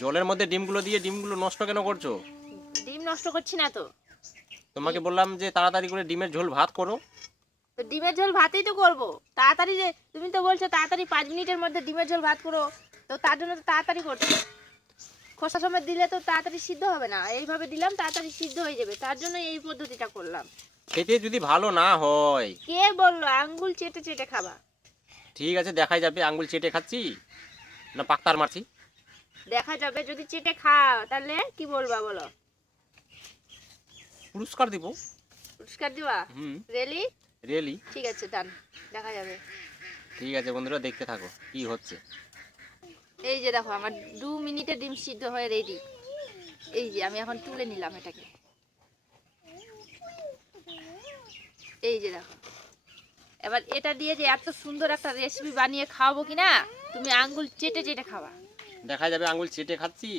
জলের মধ্যে ডিমগুলো দিয়ে ডিমগুলো নষ্ট কেন করছো? ডিম নষ্ট করছি না তো। তোমাকে বললাম যে তাড়াতাড়ি করে ডিমের ঝোল ভাত করো। তো ডিমের ঝোল ভাতেই তো করব তাড়াতাড়ি। যে তুমি তো বলছো তাড়াতাড়ি 5 মিনিটের মধ্যে ডিমের ঝোল ভাত করো, তো তার জন্য তো তাড়াতাড়ি করছি। খোসা সময় দিলে তো তাড়াতাড়ি সিদ্ধ হবে না, এইভাবে দিলাম তাড়াতাড়ি সিদ্ধ হয়ে যাবে, তার জন্য এই পদ্ধতিটা করলাম। খেতে যদি ভালো না হয়? কে বললো আঙ্গুল চেটে চেটে খাবা? ঠিক আছে, দেখাই যাবে আঙ্গুল চেটে খাচ্ছি না পাক্তার মারছি। দেখা যাবে যদি চেটে খাও তাহলে কি বলবা বলো? পুরস্কার দিব। পুরস্কার দিবা? রেলি? রিয়েলি? ঠিক আছে, ডান, দেখা যাবে। ঠিক আছে বন্ধুরা, দেখতে থাকো কি হচ্ছে। এই যে দেখো আমার 2 মিনিটে ডিম সিদ্ধ হয়ে রেডি। এই যে আমি এখন তুলে নিলাম এটাকে। এই যে দেখো, এবার এটা দিয়ে যে এত সুন্দর একটা রেসিপি বানিয়ে খাওয়াবো কিনা, তুমি আঙ্গুল চেটে চেটে খাওয়া। দেখা যাবে আঙ্গুল চেটে খাচ্ছি।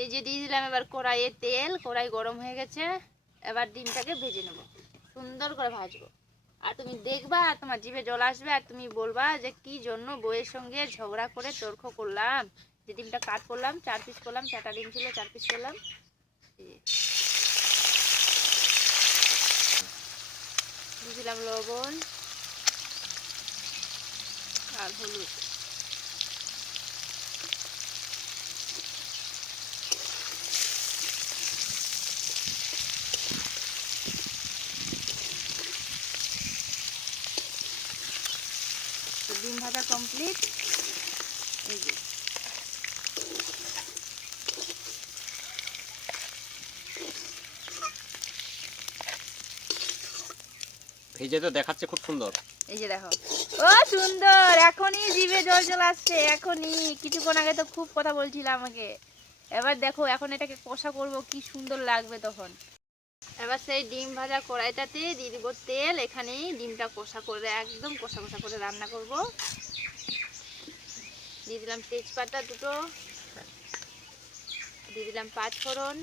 এই যে দিয়ে দিলাম এবার কড়াইয়ে তেল, কড়াই গরম হয়ে গেছে। এবার ডিমটাকে ভেজে নেব, সুন্দর করে ভাজবো। আর তুমি দেখবা আর তোমার জিভে জল আসবে, আর তুমি বলবা যে কি জন্য বউয়ের সঙ্গে ঝগড়া করে তর্ক করলাম, যে ডিমটা কাট করলাম, 4 পিস করলাম, 4টা ডিম ছিল 4 পিস করলাম। দিয়ে দিলাম লবণ আর হলুদ। ডিম ভাজা কমপ্লিট। এই যে ভেজে তো দেখাচ্ছে খুব সুন্দর। এই যে দেখো, ও সুন্দর, এখনই জিভে জল চলে আসছে, এখনই। কিছুক্ষণ আগে তো খুব কথা বলছিলাম আমাকে। এবার দেখো এখন এটাকে কষা করব, কি সুন্দর লাগবে তখন। এবার সেই ডিম ভাজা কড়াইটাতে দিয়ে দিব তেল, এখানেই ডিমটা কষা করে একদম কষা কষা করে রান্না করব। দিয়ে দিলাম তেজপাতা 2টো, দিয়ে দিলাম 5 ফোড়ন।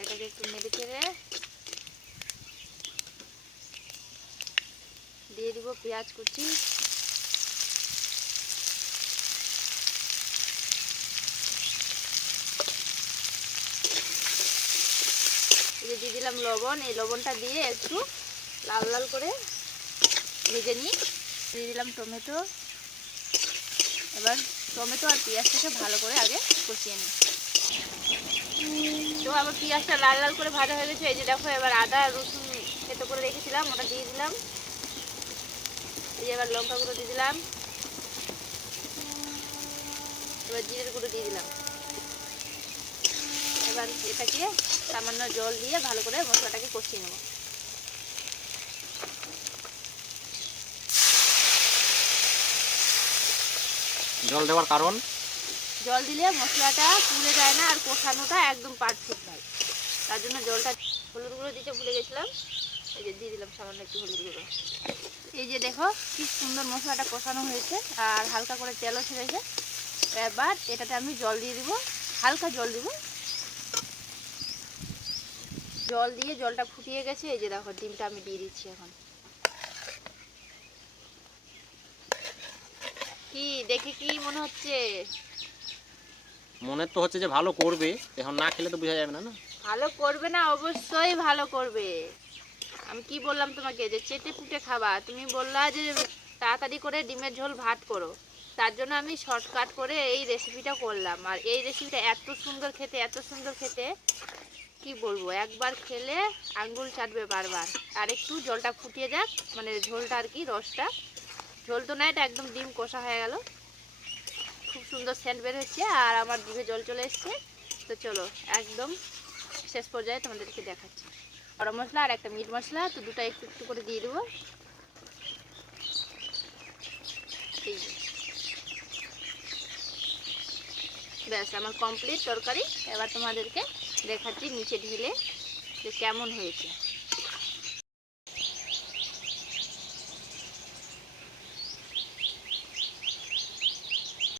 এটাকে একটু নেড়ে চেড়ে দিয়ে দিব পেঁয়াজ কুচি। দিয়ে দিলাম লবণ, এই লবণটা দিয়ে একটু লাল লাল করে ভেজে নিই। দিয়ে দিলাম টমেটো। এবার টমেটো আর পেঁয়াজটাকে ভালো করে আগে কষিয়ে নিই। তো আবার পেঁয়াজটা লাল লাল করে ভাজা হয়ে গেছে। এই যে দেখো, এবার আদা রসুন থেতো করে রেখেছিলাম ওটা দিয়ে দিলাম। এই যে এবার লঙ্কা গুঁড়ো দিয়ে দিলাম, এবার জিরের গুঁড়ো দিয়ে দিলাম। এবার এটাকে সামান্য জল দিয়ে ভালো করে মশলাটাকে কষিয়ে নেব। জল দেওয়ার কারণ? জল দিলে মশলাটা পুড়ে যায় না আর কষানোটা একদম পারফেক্ট হয়, তার জন্য জলটা। হলুদ গুঁড়ো দিতে ভুলে গেছিলাম, এই যে দিয়ে দিলাম সামান্য একটু হলুদ গুঁড়ো। এই যে দেখো কি সুন্দর মশলাটা কষানো হয়েছে আর হালকা করে তেলও ছেড়েছে। এবার এটাতে আমি জল দিয়ে দিব, হালকা জল দিব। জল দিয়ে জলটা ফুটিয়ে গেছে। এই যে দেখো ডিমটা আমি দিয়ে দিচ্ছি এখন। কি দেখে কি মনে হচ্ছে? মনে তো হচ্ছে যে ভালো করবে, এখন না খেলে তো বোঝা যাবে না। না ভালো করবে না? অবশ্যই ভালো করবে। আমি কি বললাম তোমাকে যে চেটে পুটে খাবা, তুমি বললা যে তাড়াতাড়ি করে ডিমের ঝোল ভাত করো, তার জন্য আমি শর্টকাট করে এই রেসিপিটা করলাম। আর এই রেসিপিটা এত সুন্দর খেতে, এত সুন্দর খেতে, কি বলবো, একবার খেলে আঙ্গুল চাটবে বারবার। আর একটু জলটা ফুটিয়ে যাক, মানে ঝোলটা আর কি, রসটা। ঝোল তো না, এটা একদম ডিম কষা হয়ে গেল, খুব সুন্দর সেন্ট বের হচ্ছে আর আমার জিভে জল চলে এসছে। তো চলো একদম শেষ পর্যায়ে তোমাদেরকে দেখাচ্ছি। গরম মশলা আর একটা মিট মশলা, তো দুটো একটু একটু করে দিয়ে দেবো। এই ব্যাস আমার কমপ্লিট তরকারি। এবার তোমাদেরকে দেখাচ্ছি নিচে ঢেলে যে কেমন হয়েছে।